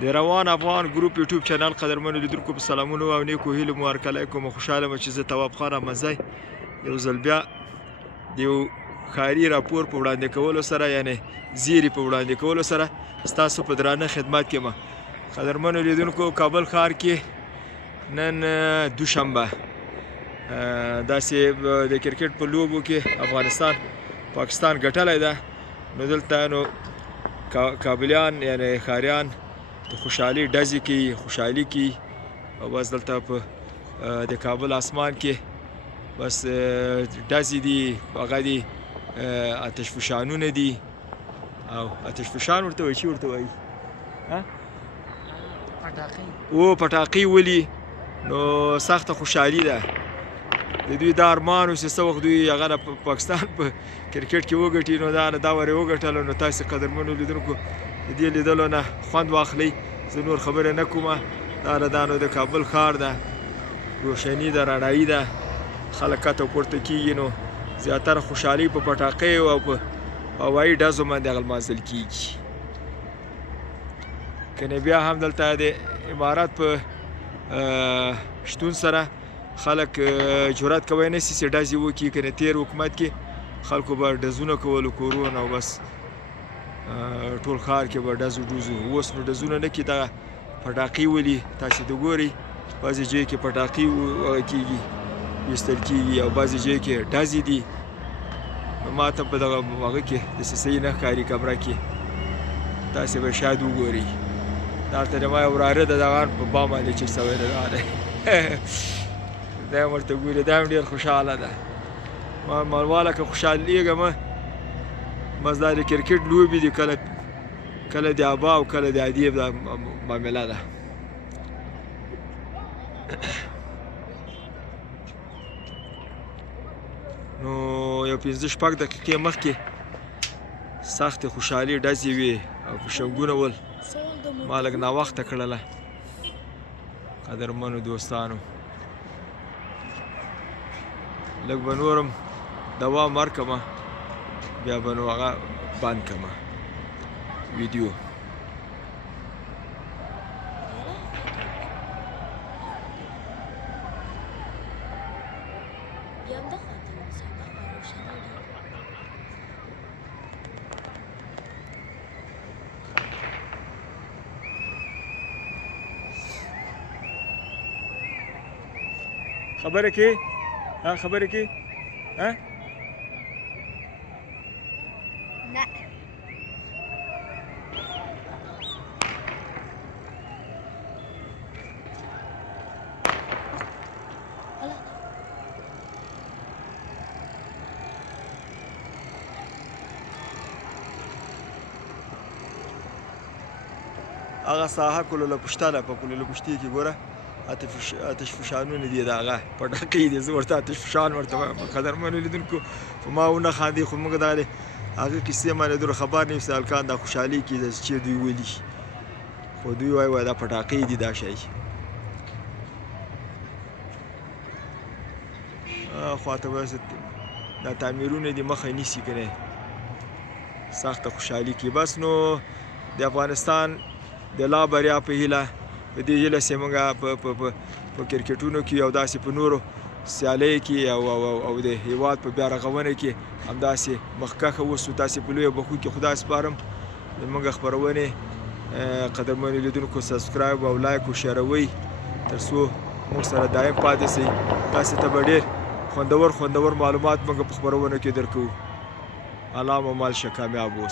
د روان افغان ګروپ یوټیوب چینل قدرمنو لیدونکو په سلامونو او نیکو هیلو مو هرکلی کوم. خوشحاله یم چې زه تواب خان احمدزی یو ځل بیا د یو ښاري راپور په وړاندې کولو سره یعنی زیري په وړاندې کولو سره ستاسو په درانه خدمت کې یم. قدرمنو لیدونکو کابل ښار کې نن دوشنبه داسې د کرکټ په لوبو کې افغانستان پاکستان ګټلی ده. نو دلته نو کابلیان یعنی ښاریان د خوشحالي ډزې کوي، خوشحالي کوي او بس دلته په د کابل اسمان کې بس ډزې دي، هغه دي آتش فشانونه دي او آتش فشان ورته وایي، چې ورته وایي پټاقۍ ولي. نو سخته خوشحالي ده د دوی دا ارمان و چې څه وخت دوی هغه پاکستان په کرکټ کې وګټي. نو دا ورې وګټله. نو تاسې قدرمنو لیدونکو د دې لیدلو نه خوند واخلئ. زه نور خبرې نه کومه. دا نو د کابل ښار ده، روشني ده، رڼایي ده، خلک کته پورته کېږي. نو زیاتره خوشحالي په پټاقیو او په هوایي ډزو باندې هغه لمانځل کېږي. کنې بیا هم دلته د امارات په شتون سره خلک جرأت کوی نه شي چې ډزې وکړي. کنې تېر حکومت کې خلکو به ډزونه کولو کورونه او بس ټول ښار کې به ډزو ډوزو. اوس نو ډزونه نه کېږي، دغه پټاقۍ ولي تاسې د ګورئ. بعضې ځایو کې پټاقۍ کېږي ویستل کېږي او بعضې ځایو کې ډزې دي. نو ما ته په دغه هغه کې داسې صحیح نه ښکاري کمره کې. تاسې به شاید وګورئ. دلته د ما یو وراره د دغه په بام باندې چک شوی دی دا هم ورته ګوري. دا هم ډېر خوشحاله ده. ما مالواله که خوشحالېږم بس دا د کرکټ لوبې دي، کله د ابا او کله د ادیب دا معامله ده. نو یو 15-16 دقیقې مخکې سختې خوشحالي ډزې وې او فشنګونه ول. ما لږ ناوخته کړله قدرمنو دوستانو. لږ به نورم دوام ورکړمه، بیا به نو هغه بند کړمه ویډیو. خبره کې خبره کې نه هغه ساحه کلوله پشته ده. په کلوله پشتې کې ګوره آتش فشانونه دي، د هغه پټاقۍ دي. زه ورته آتش فشان ورته وایم. قدرمنو لیدونکو په ما ونه خاندي، خو موږ د هغه کیسې باندې دومره خبر نه یو چې هلکان دا خوشحالي کې چې دوی ولي، خو دوی وایي دا پټاقۍ دي دا شی. خواته به دا تعمیرونه دي مخه نیسي کنه سخته خوشحالي کې. بس نو د افغانستان د لا بریا په هیله په دې هیله چې موږ په کرکټونو کې او داسې په نورو سیالیو کې او د هیواد په بیا رغونه کې همداسې مخکښه اوسو. تاسې په لویو بخو کې خدای سپارم. زموږ خپرونې قدرمنو لیدونکو سبسکرایب او لایک او شیروئ تر څو موږ سره دایم پاتې شئ. تاسې ته به ډېر خوندور معلومات موږ په خپرونو کې درکوو. الله مو مال شه، کامیاب اوسئ.